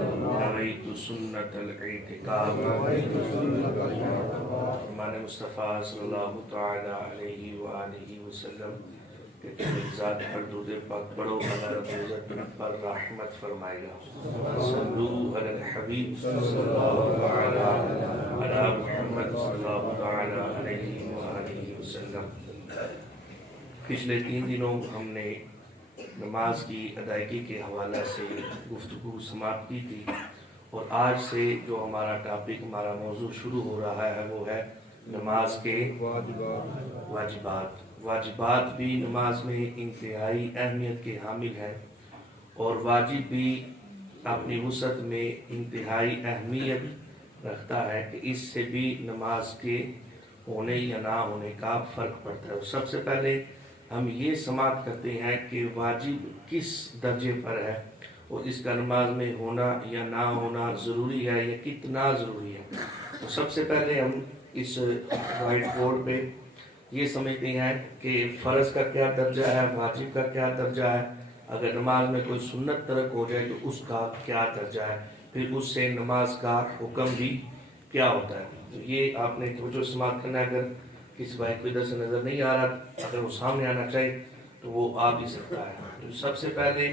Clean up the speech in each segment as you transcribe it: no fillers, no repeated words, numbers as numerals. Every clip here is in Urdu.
نویت سنت الاعتکاف فرمان مصطفیٰ صلی اللہ تعالی علیہ وآلہ وسلم کہ تم ذات پر درود پاک پڑھو اللہ رب العزت تم پر رحمت فرمائے گا. صلو علی الحبیب صلی اللہ تعالی علی محمد صلی اللہ تعالی علیہ وآلہ وسلم. پچھلے 3 دنوں ہم نے نماز کی ادائیگی کے حوالے سے گفتگو سماعت کی تھی، اور آج سے جو ہمارا ٹاپک، ہمارا موضوع شروع ہو رہا ہے وہ ہے نماز کے واجبات. واجبات بھی نماز میں انتہائی اہمیت کے حامل ہیں، اور واجب بھی اپنی وسعت میں انتہائی اہمیت رکھتا ہے کہ اس سے بھی نماز کے ہونے یا نہ ہونے کا فرق پڑتا ہے. سب سے پہلے ہم یہ سماعت کرتے ہیں کہ واجب کس درجے پر ہے، اور اس کا نماز میں ہونا یا نہ ہونا ضروری ہے یا کتنا ضروری ہے. تو سب سے پہلے ہم اس وائٹ بورڈ پہ یہ سمجھتے ہیں کہ فرض کا کیا درجہ ہے، واجب کا کیا درجہ ہے، اگر نماز میں کوئی سنت ترک ہو جائے تو اس کا کیا درجہ ہے، پھر اس سے نماز کا حکم بھی کیا ہوتا ہے. تو یہ آپ نے توجہ سماعت کرنا ہے. اگر کسی بھائی کو ادھر سے نظر نہیں آ رہا، اگر وہ سامنے آنا چاہے تو وہ آ بھی سکتا ہے. تو سب سے پہلے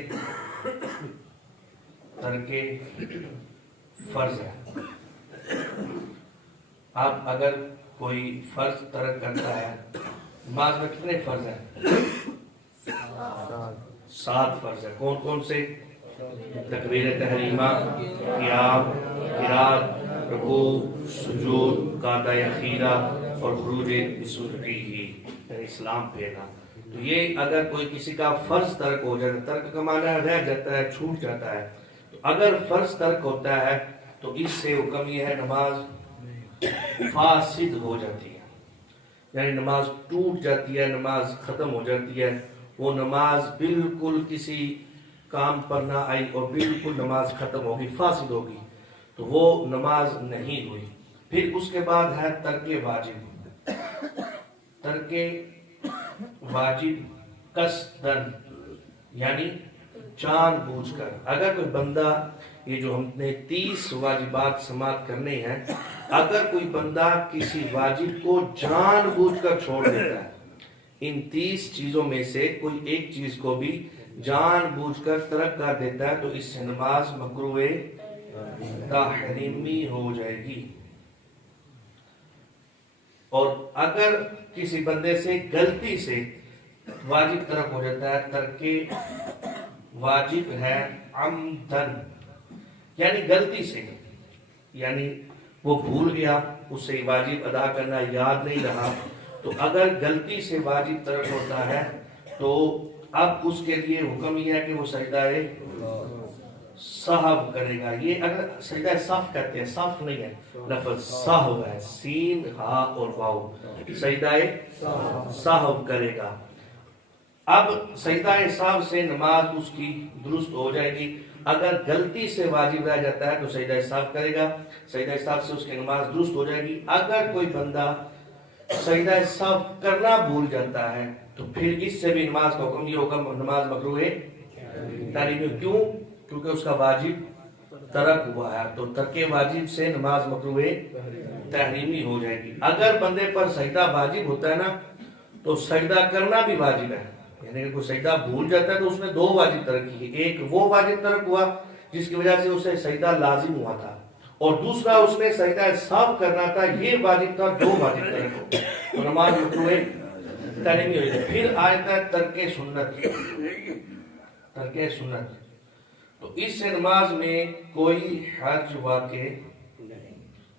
ترک فرض ہے. اب اگر کوئی فرض ترک کرتا ہے، نماز میں کتنے فرض ہیں؟ 7 فرض ہیں. کون کون سے؟ تکبیر تحریمہ، قیام، قرات، رکوع، سجود، قعدہ اخیرہ اور خروج بسرعہ، یعنی سلام پھیرنا. تو یہ اگر کوئی کسی کا فرض ترک ہو جائے، ترک کا معنی ہے رہ جاتا ہے، چھوٹ جاتا ہے. تو اگر فرض ترک ہوتا ہے تو اس سے حکم یہ ہے نماز فاسد ہو جاتی ہے، یعنی نماز ٹوٹ جاتی ہے، نماز ختم ہو جاتی ہے. وہ نماز بالکل کسی کام پر نہ آئی اور بالکل نماز ختم ہوگی، فاسد ہوگی، تو وہ نماز نہیں ہوئی. پھر اس کے بعد ہے ترک واجب. ترک واجب قصدن، یعنی جان بوجھ کر. اگر کوئی بندہ، یہ جو ہم نے 30 واجبات سماعت کرنے ہیں، اگر کوئی بندہ کسی واجب کو جان بوجھ کر چھوڑ دیتا ہے، ان 30 چیزوں میں سے کوئی ایک چیز کو بھی جان بوجھ کر ترک کر دیتا ہے تو اس سے نماز مکروہ تحریمی ہو جائے گی. اور اگر کسی بندے سے غلطی سے واجب ترک ہو جاتا ہے، ترک واجب ہے عمدن، یعنی غلطی سے، یعنی وہ بھول گیا، اس سے واجب ادا کرنا یاد نہیں رہا. تو اگر غلطی سے واجب ترک ہوتا ہے تو اب اس کے لیے حکم یہ ہے کہ وہ سجدہ سہو کرے گا. یہ اگر سجدہ صف کہتے ہیں، صف نہیں ہے لفظ، سہو ہے، سین ہا اور واو، سجدہ سہو کرے گا. اب سجدہ سہو سے نماز اس کی درست ہو جائے گی. اگر غلطی سے واجب رہ جاتا ہے تو سجدہ سہو کرے گا، سجدہ سہو سے اس کی نماز درست ہو جائے گی. اگر کوئی بندہ سجدہ سہو کرنا بھول جاتا ہے تو پھر اس سے بھی نماز کا حکم، یہ حکم نماز مکروہ تحریمی. کیوں؟ کیونکہ اس کا واجب ترک ہوا ہے. تو ترک واجب سے نماز مکروہ تحریمی ہو جائے گی. اگر بندے پر سجدہ واجب ہوتا ہے نا تو سجدہ کرنا بھی واجب ہے، یعنی کہ کوئی سجدہ بھول جاتا ہے تو اس نے 2 واجب ترک کیے. ایک وہ واجب ترک ہوا جس کی وجہ سے اسے سجدہ لازم ہوا تھا، اور دوسرا اس نے سجدہ سہو کرنا تھا، یہ واجب تھا، 2 واجب ترک ہو تو نماز مکروہ تحریمی ہو جائے. پھر آیت ہے ترک سنت. ترک سنت تو اس سے نماز میں کوئی حرج واقع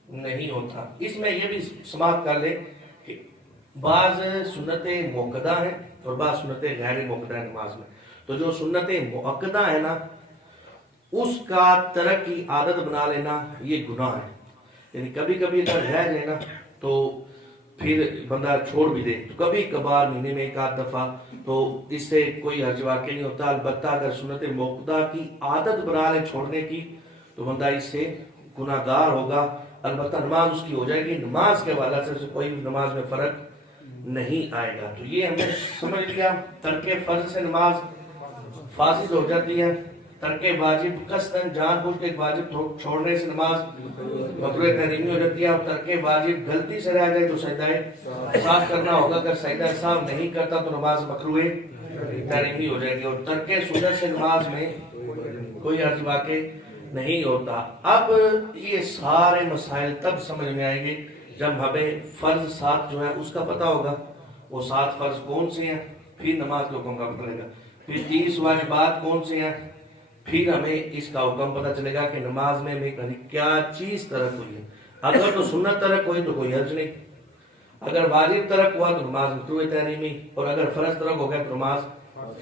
نہیں ہوتا. اس میں یہ بھی سماعت کر لے کہ بعض سنتیں موقدہ ہیں اور بعض سنتیں غیر موقدہ ہیں نماز میں. تو جو سنتیں موقدہ ہیں نا، اس کا ترک کی عادت بنا لینا یہ گناہ ہے. یعنی کبھی کبھی اگر رہ جائے نا تو پھر بندہ چھوڑ بھی دے، تو کبھی کبھار مہینے میں 1 آدھ دفعہ، تو اس سے کوئی حرج واقع نہیں ہوتا. البتہ اگر سنت موقدہ کی عادت بنا لے چھوڑنے کی تو بندہ اس سے گناہ گار ہوگا. البتہ نماز اس کی ہو جائے گی، نماز کے حوالے سے کوئی نماز میں فرق نہیں آئے گا. تو یہ ہم نے سمجھ لیا ترک فرض سے نماز فاسد ہو جاتی ہے. ترک واجب قصدن جان بوجھ کے ایک واجب چھوڑنے سے نماز مکروہ تحریمی ہو جاتی ہے، اور ترک واجب غلطی سے رہ جائے تو سجدہ صاف کرنا ہوگا، اگر سجدہ صاف نہیں کرتا تو نماز مکروہ تحریمی ہو جائے گی، اور ترک سنت سے نماز میں کوئی حرج واقع نہیں ہوتا۔ اب یہ سارے مسائل تب سمجھ میں آئیں گے جب ہمیں فرض 7 جو ہے اس کا پتہ ہوگا، وہ 7 فرض کون سے ہیں، پھر نماز کے حکم کا پتہ چلے گا، پھر 30 واجبات کون سے ہیں، پھر ہمیں اس کا حکم پتہ چلے گا کہ نماز میں کیا چیز ترک ہوئی ہے۔ اگر تو سنت ترک ہوئی تو کوئی حرج نہیں، اگر واجب ترک ہوا تو نماز مکروہ تحریمی، اور اگر فرض ترک ہو گیا تو نماز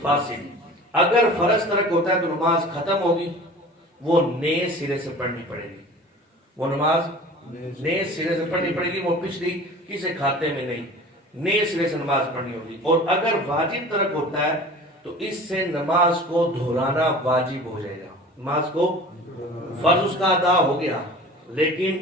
فاسد۔ اگر فرض ترک ہوتا ہے تو نماز ختم ہوگی، وہ نئے سرے سے پڑھنی پڑے گی، وہ نماز نئے سرے سے پڑھنی پڑے گی، وہ پچھلی کسی کھاتے میں نہیں، نئے سرے سے نماز پڑھنی ہوگی۔ اور اگر واجب ترک ہوتا ہے تو اس سے نماز کو دہرانا واجب ہو جائے گا، نماز کو فرض اس کا ادا ہو گیا، لیکن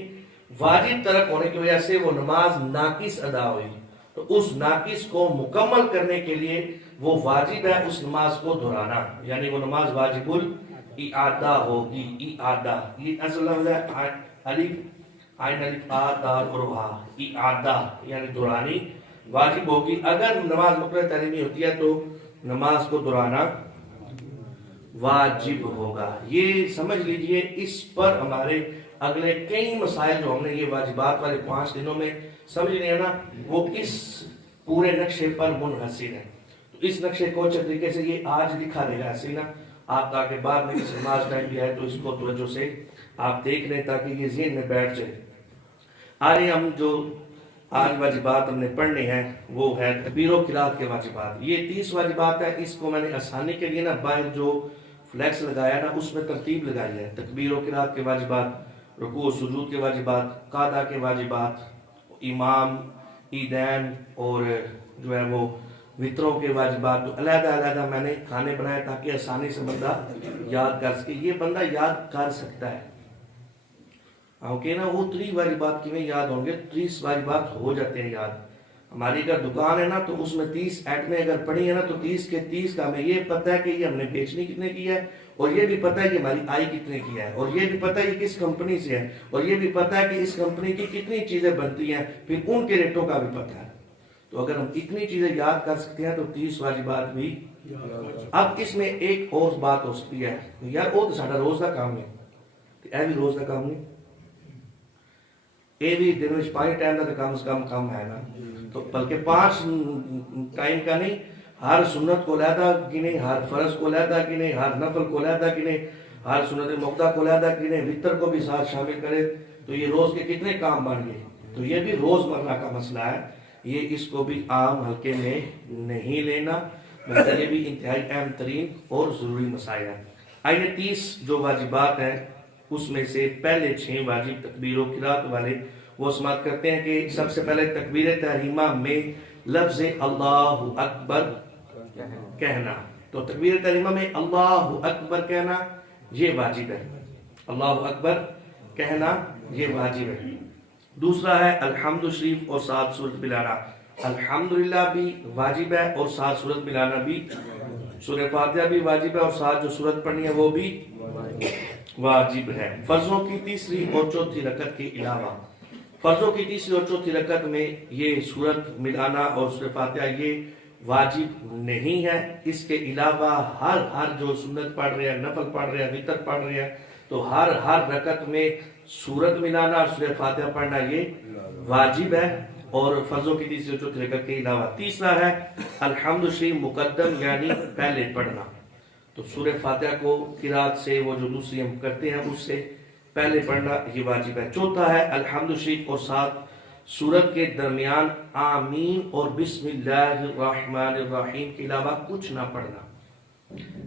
واجب ترک ہونے کی وجہ سے وہ نماز ناقص ادا ہوئی، تو اس ناقص کو مکمل کرنے کے لیے وہ واجب ہے اس نماز کو دہرانا، یعنی وہ نماز واجب الاعادہ ہوگی۔ اعادہ یہ اصل لفظ ہے، الف عین الف آ دال اور ہا، اعادہ یعنی دہرانی واجب ہوگی۔ اگر نماز مکروہ تحریمی ہوتی ہے تو نماز کو دہرانا واجب ہوگا۔ یہ سمجھ لیجئے، اس پر ہمارے اگلے کئی مسائل جو ہم نے یہ واجبات والے 5 دنوں میں سمجھ لیا نا، وہ اس پورے نقشے پر منحصر ہے۔ تو اس نقشے کو اچھے طریقے سے یہ آج دکھا دے گا ایسے نا، آپ تاکہ بعد میں کسی نماز ٹائم بھی ہے تو اس کو توجہ سے آپ دیکھ لیں تاکہ یہ ذہن میں بیٹھ جائے۔ آج ہم جو واجبات ہم نے پڑھنے ہیں وہ ہے تکبیر و قرات کے واجبات۔ یہ 30 واجبات ہیں، اس کو میں نے آسانی کے لیے نا باہر جو فلیکس لگایا نا اس میں ترتیب لگائی ہے۔ تکبیر و قرات کے واجبات، رکوع و سجود کے واجبات، قعدہ کے واجبات، امام، عیدین اور جو ہے وہ وطروں کے واجبات، تو علیحدہ علیحدہ میں نے کھانے بنائے تاکہ آسانی سے بندہ یاد کر سکے۔ یہ بندہ یاد کر سکتا ہے، اوکے نا، وہ 30 واجبات کی میں یاد ہوں گے، 30 واجبات ہو جاتے ہیں یاد۔ ہماری اگر دکان ہے نا تو اس میں 30 ایٹمیں اگر پڑھی ہے نا تو 30 کے 30 کا ہمیں یہ پتہ ہے کہ یہ ہم نے بیچنی کتنے کی ہے، اور یہ بھی پتہ ہے کہ ہماری آئی کتنے کی ہے، اور یہ بھی پتہ ہے کہ کس کمپنی سے ہے، اور یہ بھی پتہ ہے کہ اس کمپنی کی کتنی چیزیں بنتی ہیں، پھر ان کے ریٹوں کا بھی پتہ ہے۔ تو اگر ہم اتنی چیزیں یاد کر سکتے ہیں تو 30 واجبات بھی۔ اب اس میں ایک اور بات ہو سکتی ہے، یار وہ تو ساڈا روز کا کام ہے، اے بھی روز کا کام نہیں، اے بھی دن میں 5 ٹائم کا کم سے کم ہے نا، تو بلکہ 5 ٹائم کا نہیں، ہر سنت کو علیحدہ گنے، ہر فرض کو علیحدہ گنے، ہر نفل کو علیحدہ گنے، ہر سنت موقع کو علیحدہ گنے، وطر کو بھی ساتھ شامل کرے، تو یہ روز کے کتنے کام بن گئے۔ تو یہ بھی روز مرہ کا مسئلہ ہے، یہ اس کو بھی عام ہلکے میں نہیں لینا، بلکہ یہ بھی انتہائی اہم ترین اور ضروری مسائل ہیں۔ آئیے 30 جو واجبات ہیں اس میں سے پہلے 6 واجب تکبیر و قرات والے وہ سماعت کرتے ہیں کہ سب سے پہلے تکبیر تحریمہ میں لفظ اللہ اکبر کہنا، تو تکبیر تحریمہ میں اللہ اکبر کہنا یہ واجب ہے، اللہ اکبر کہنا یہ واجب ہے۔ دوسرا ہے الحمد شریف اور 7 سورت ملانا، الحمدللہ بھی واجب ہے اور 7 سورت ملانا بھی، سورہ فاتحہ بھی واجب ہے اور 7 جو سورت پڑھنی ہے وہ بھی واجب ہے۔ فرضوں کی تیسری اور چوتھی رکعت کے علاوہ، فرضوں کی تیسری اور چوتھی رکعت میں یہ سورت ملانا اور سورہ فاتحہ یہ واجب نہیں ہے، اس کے علاوہ ہر جو سنت پڑھ رہے ہیں، نفل پڑھ رہے ہیں، وتر پڑھ رہے ہیں، تو ہر رکعت میں سورت ملانا اور سورہ فاتحہ پڑھنا یہ واجب ہے، اور فرضوں کی تیسری اور چوتھی رکعت کے علاوہ۔ تیسرا ہے الحمد شریف مقدم یعنی پہلے پڑھنا، تو سورہ فاتحہ کو قرات سے وہ جو دوسری ہم کرتے ہیں اس سے پہلے پڑھنا یہ واجب ہے۔ چوتھا ہے الحمد شریف اور 7 سورت کے درمیان آمین اور بسم اللہ الرحمن الرحیم کے علاوہ کچھ نہ پڑھنا۔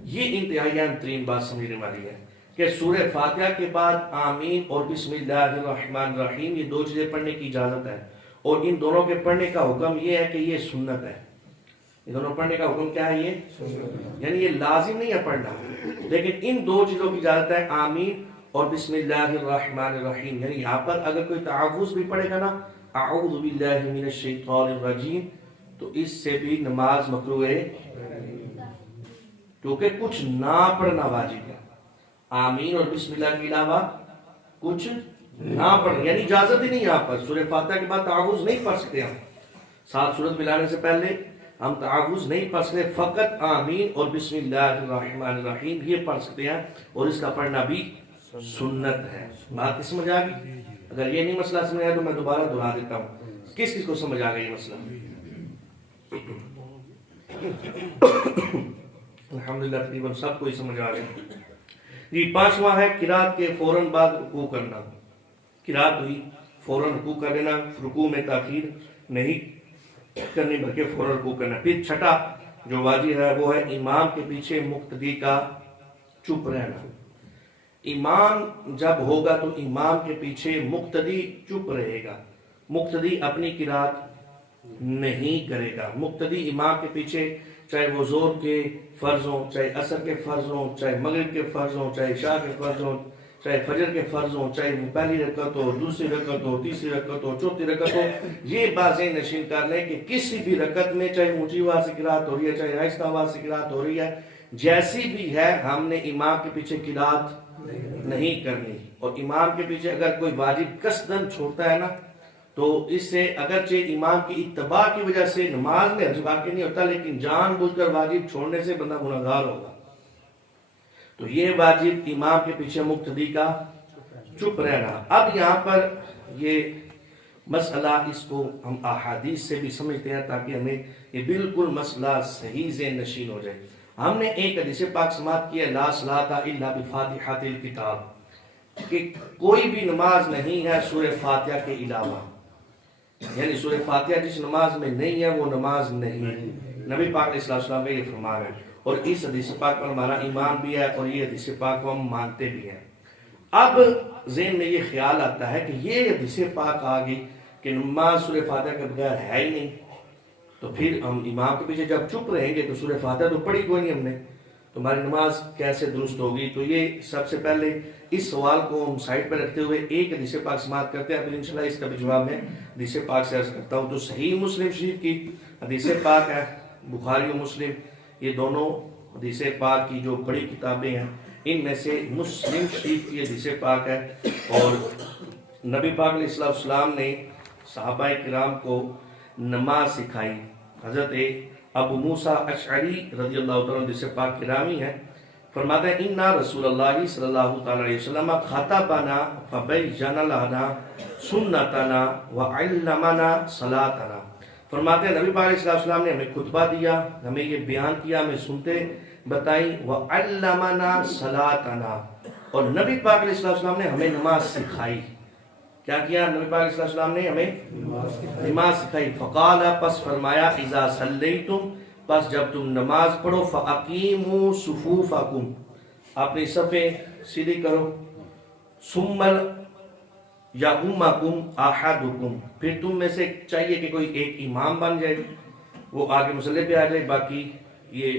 یہ انتہائی اہم ترین بات سمجھنے والی ہے کہ سورہ فاتحہ کے بعد آمین اور بسم اللہ الرحمن الرحیم یہ 2 چیزیں پڑھنے کی اجازت ہے، اور ان دونوں کے پڑھنے کا حکم یہ ہے کہ یہ سنت ہے۔ ان دونوں پڑھنے کا حکم کیا ہے؟ یہ یعنی یہ لازم نہیں ہے پڑھنا، لیکن ان 2 چیزوں کی اجازت ہے، آمین اور بسم اللہ الرحمن الرحیم۔ یعنی یہاں پر اگر کوئی تعوذ بھی پڑھے گا نا، اعوذ باللہ من الشیطان الرجیم، تو اس سے بھی نماز مکروہ ہے، کیونکہ کچھ نہ پڑھنا واجب ہے۔ آمین اور بسم اللہ کے علاوہ کچھ نہ پڑھ، یعنی اجازت ہی نہیں یہاں پر. سورہ فاتحہ کے بعد تعوذ نہیں پڑھ سکتے ہم. 7 سورت ملانے سے پہلے ہم تعوذ نہیں پڑھ سکتے، فقط آمین اور بسم اللہ الرحمن الرحیم یہ پڑھ سکتے ہیں، اور اس کا پڑھنا بھی سنت ہے. بات سمجھ آ گئی؟ اگر یہ نہیں مسئلہ سمجھ آیا تو میں دوبارہ دہرا دیتا ہوں. کس کس کو سمجھ آ گیا یہ مسئلہ؟ الحمدللہ تقریباً سب کو ہی سمجھ آ گیا. جی 5واں ہے قرات کے فوراً بعد رکوع کرنا. قرات ہوئی فوراً رکوع کر لینا، رکوع میں تاخیر نہیں کرنی بلکہ فوراً رکوع کرنا. پھر 6 جو واجب ہے وہ ہے امام کے پیچھے مقتدی کا چپ رہنا. امام جب ہوگا تو امام کے پیچھے مقتدی چپ رہے گا، مقتدی اپنی قرات نہیں کرے گا. مقتدی امام کے پیچھے چاہے وہ ظہر کے فرض ہوں، چاہے عصر کے فرض ہوں، چاہے مغرب کے فرض ہوں، چاہے عشاء کے فرض ہوں، چاہے فجر کے فرض ہوں، چاہے وہ پہلی رکعت ہو، دوسری رکعت ہو، تیسری رکعت ہو، چوتھی رکعت ہو، یہ بازیں نشین کر لیں کہ کسی بھی رکعت میں چاہے اونچی آواز سے قرات ہو رہی ہے، چاہے آہستہ آواز سے قرات ہو رہی ہے، جیسی بھی ہے ہم نے امام کے پیچھے قرات نہیں کرنی. اور امام کے پیچھے اگر کوئی واجب قصدن چھوڑتا ہے نا تو اس سے اگرچہ امام کی اتباع کی وجہ سے نماز میں حرج واقع نہیں ہوتا، لیکن جان بوجھ کر واجب چھوڑنے سے بندہ گناہگار ہوگا. تو یہ واجب امام کے پیچھے مقتدی کا چپ رہنا. اب یہاں پر یہ مسئلہ اس کو ہم احادیث سے بھی سمجھتے ہیں تاکہ ہمیں یہ بالکل مسئلہ صحیح ذہن نشین ہو جائے. ہم نے ایک حدیث پاک سماعت کی ہے لا صلاۃ الا بفاتحۃ الکتاب، کہ کوئی بھی نماز نہیں ہے سورہ فاتحہ کے علاوہ، یعنی سورہ فاتحہ جس نماز میں نہیں ہے وہ نماز نہیں ہے. نبی پاک علیہ السلام نے یہ فرمایا ہے، اور اس حدیث پاک پر ہمارا ایمان بھی ہے اور یہ حدیث پاک کو ہم مانتے بھی ہیں. اب ذہن میں یہ خیال آتا ہے کہ یہ حدیث پاک آ گئی کہ نماز سورہ فاتحہ کے بغیر ہے ہی نہیں، تو پھر ہم امام کے پیچھے جب چپ رہیں گے تو سورہ فاتحہ تو پڑھی کوئی نہیں ہم نے، تو ہماری نماز کیسے درست ہوگی؟ تو یہ سب سے پہلے اس سوال کو ہم سائڈ پہ رکھتے ہوئے ایک حدیث پاک سماعت کرتے ہیں، پھر انشاءاللہ اس کا بھی جواب میں حدیث پاک سے عرض کرتا ہوں. تو صحیح مسلم شریف کی حدیث پاک ہے، بخاری و مسلم یہ دونوں حدیث پاک کی جو بڑی کتابیں ہیں ان میں سے مسلم شریف کی حدیث پاک ہے. اور نبی پاک علیہ السلام نے صحابہ کرام کو نماز سکھائی. حضرت ابو موسیٰ اشعری رضی اللہ تعالیٰ عنہ جسے پاک کرامی ہیں، فرماتے ہیں اِنَّا رسول اللہ صلی اللہ تعالیٰ علیہ وسلم خطبنا فبیّن لنا سنتنا وعلمنا صلاتنا. فرماتے ہیں نبی پاک علیہ السلام نے ہمیں خطبہ دیا، ہمیں یہ بیان کیا، ہمیں سنتے بتائیں، وعلمنا صلاتنا، اور نبی پاک علیہ السلام نے ہمیں نماز سکھائی. کیا کیا نبی پاک علیہ السلام نے؟ ہمیں نماز سکھائی. فقال پس فرمایا اذا صلیتم، پس جب تم نماز پڑھو فاقیموا صفوفکم، اپنی صفیں سیدھی کرو، ثم یؤمکم احدکم، پھر تم میں سے چاہیے کہ کوئی ایک امام بن جائے، وہ آگے مصلی پہ آ جائے، باقی یہ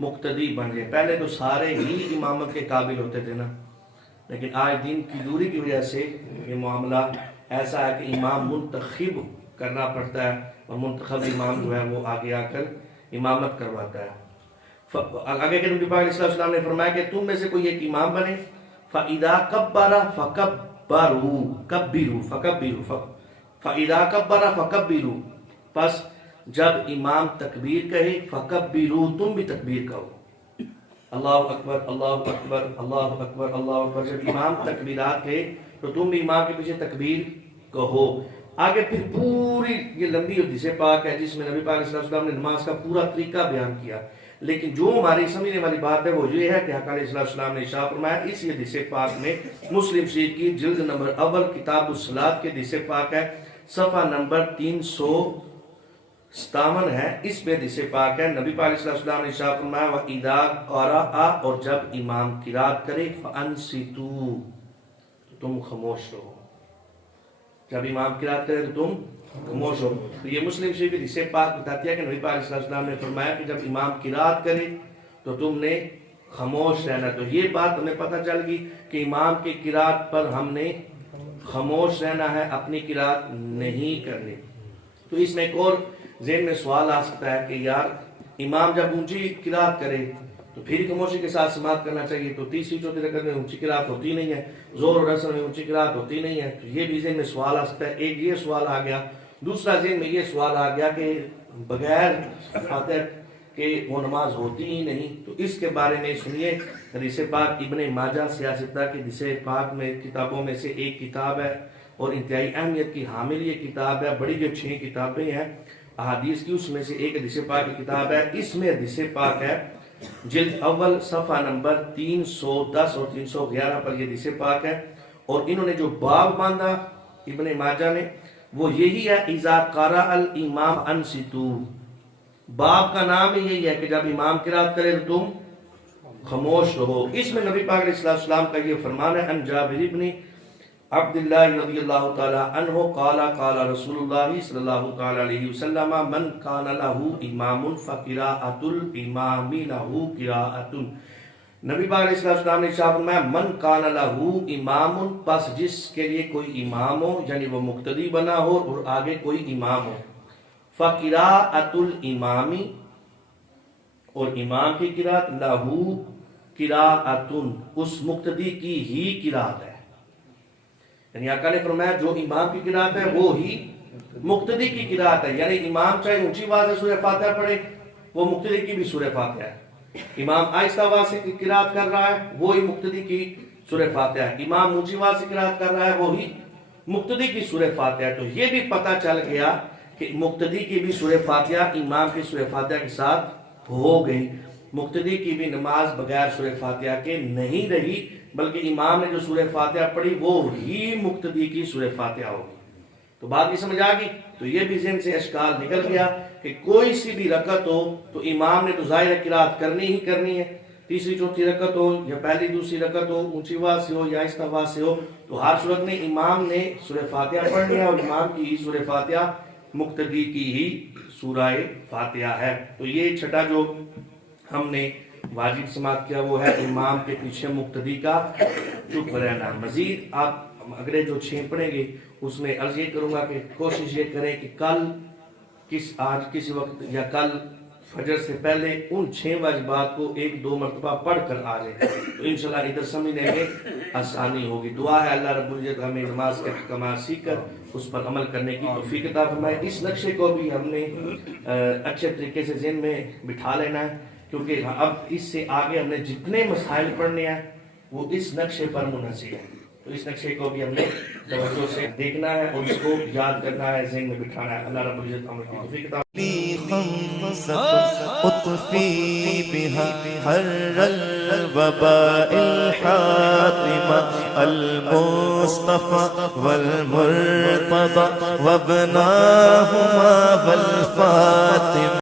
مقتدی بن جائے. پہلے تو سارے ہی امامت کے قابل ہوتے تھے نا، لیکن آج دین کی دوری کی وجہ سے یہ معاملہ ایسا ہے کہ امام منتخب کرنا پڑتا ہے، اور منتخب امام جو ہے وہ آگے آ کر امامت کرواتا ہے. آگے کے نبی پاک علیہ السلام نے فرمایا کہ تم میں سے کوئی ایک امام بنے، فَإِذَا كَبَّرَ فَكَبِّرُوا فَإِذَا كَبَّرَ فَكَبِّرُوا، پس جب امام تکبیر کہے فَكَبِّرُوا، تم بھی تکبیر کہو. اللہ اکبر اللہ اکبر اللہ اکبر اللہ اکبر، جب امام تکبیرات کہے تو تم بھی امام کے پیچھے تکبیر کہو. آگے پھر پوری یہ لمبی حدیث پاک ہے جس میں نبی پاک علیہ السلام نے نماز کا پورا طریقہ بیان کیا، لیکن جو ہماری سمجھنے والی بات ہے وہ یہ ہے کہ حضرت علیہ السلام نے ارشاد فرمایا اس حدیث پاک میں مسلم شریف کی جلد نمبر اول کتاب الصلاۃ کے حدیث پاک ہے، صفحہ نمبر 357 ہے، اس میں حدیث پاک ہے نبی پاک علیہ السلام نے ارشاد فرمایا وَإِذَا قَرَأَ، اور جب امام قرات کرے فَأَنصِتُوا، تم خاموش رہو. جب امام قرات کرے تو تم خاموش ہو. تو یہ مسلم شریف کی حدیث پاک بتاتی ہے کہ نبی پاک علیہ السلام نے فرمایا کہ جب امام قرات کرے تو تم نے خاموش رہنا. تو یہ بات ہمیں پتہ چل گئی کہ امام کی قرات پر ہم نے خاموش رہنا ہے، اپنی قرات نہیں کرنی. تو اس میں ایک اور ذہن میں سوال آ سکتا ہے کہ یار امام جب اونچی قرات کرے تو پھر خاموشی کے ساتھ سماعت کرنا چاہیے. تو تیسری چوتھی رکعت میں اونچی قرات ہوتی نہیں ہے, ظہر اور عصر میں اونچی قرات ہوتی نہیں ہے. تو یہ بھی ذہن میں سوال آ سکتا ہے. ایک یہ سوال آ گیا. دوسرا ذہن میں یہ سوال آ گیا کہ بغیر فاتحہ کہ وہ نماز ہوتی ہی نہیں. تو اس کے بارے میں سنیے حدیث پاک ابن ماجہ سیاستہ کی حدیث پاک میں کتابوں میں سے ایک کتاب ہے اور انتہائی اہمیت کی حامل یہ کتاب ہے. بڑی جو 6 کتابیں ہیں احادیث کی, اس میں سے ایک حدیث پاک کی کتاب ہے. اس میں حدیث پاک ہے جلد اول صفحہ نمبر 310 اور 311 پر یہ حدیث پاک ہے. اور انہوں نے جو باب باندھا ابن ماجہ نے وہ یہی ہے, اذا قرأ الامام انصتوا. باب کا نام ہی یہی ہے کہ جب امام قرات کرے تو تم خاموش رہو. اس میں نبی پاک علیہ السلام کا یہ فرمان ہے, ان جابر بن عبداللہ رضی اللہ تعالی عنہ قال قال رسول اللہ صلی اللہ تعالی علیہ وسلم من کان له امام فقراءۃ الامام له قراءۃ. نبی پاک علیہ السلام نے ارشاد فرمایا من کان له امام, پس جس کے لیے کوئی امام ہو یعنی وہ مقتدی بنا ہو اور آگے کوئی امام ہو. فقراءۃ الامام, اور امام کی قرات, له قراءۃ, اس مقتدی کی ہی قرات ہے. یعنی آقا نے فرمایا جو امام کی قرات ہے وہ ہی مقتدی کی قرات ہے. یعنی امام چاہے اونچی آواز سے سورہ فاتحہ پڑھے وہ مقتدی کی بھی سورہ فاتحہ ہے. امام آہستہ آواز سے قرات کر رہا ہے وہی مقتدی کی سورہ فاتحہ ہے. امام اونچی آواز سے قرات کر رہا ہے وہی مقتدی کی سورہ فاتحہ ہے. تو یہ بھی پتہ چل گیا کہ مقتدی کی بھی سورہ فاتحہ امام کی سورہ فاتحہ کے ساتھ ہو گئی. مقتدی کی بھی نماز بغیر سورہ فاتحہ کے نہیں رہی, بلکہ امام نے جو سورہ فاتحہ پڑھی وہ ہی مقتدی کی سورہ فاتحہ ہوگی. تو بات کی سمجھ آ گئی. تو یہ بھی ذہن سے اشکال نکل گیا کہ کوئی سی بھی رکعت ہو تو امام نے تو ظاہر قرات کرنی ہی کرنی ہے. تیسری چوتھی رکعت ہو یا پہلی دوسری رکعت ہو, اونچی آواز سے ہو یا آہستہ آواز سے ہو, تو ہر صورت میں امام نے سورہ فاتحہ پڑھنی ہے اور امام کی ہی سورہ فاتحہ مقتدی کی ہی سورہ فاتحہ ہے. تو یہ چھٹا جو ہم نے واجب سماعت کیا وہ ہے امام کے پیچھے مقتدی کا چپ رہنا. مزید آپ اگلے جو 6 پڑھیں گے اس میں عرض یہ کروں گا کہ کوشش یہ کریں کہ کل آج کسی وقت یا کل فجر سے پہلے ان 6 واجبات کو 1-2 مرتبہ پڑھ کر آ جائیں. تو انشاءاللہ ادھر سمجھنے میں آسانی ہوگی. دعا ہے اللہ رب العزت ہمیں نماز کے احکامات سیکھ کر اس پر عمل کرنے کی توفیق عطا فرمائے. اس نقشے کو بھی ہم نے اچھے طریقے سے ذہن میں بٹھا لینا ہے, کیونکہ اب اس سے آگے ہم نے جتنے مسائل پڑھنے ہیں وہ اس نقشے پر منحصر ہے. تو اس نقشے کو بھی ہم نے توجہ سے دیکھنا ہے اور اس کو یاد کرنا ہے, ذہن میں بٹھانا ہے. اللہ رب العزت ہمیں توفیق عطا اطفی بها حر الوباء الحاطمة المصطفى والمرتضى وابناهما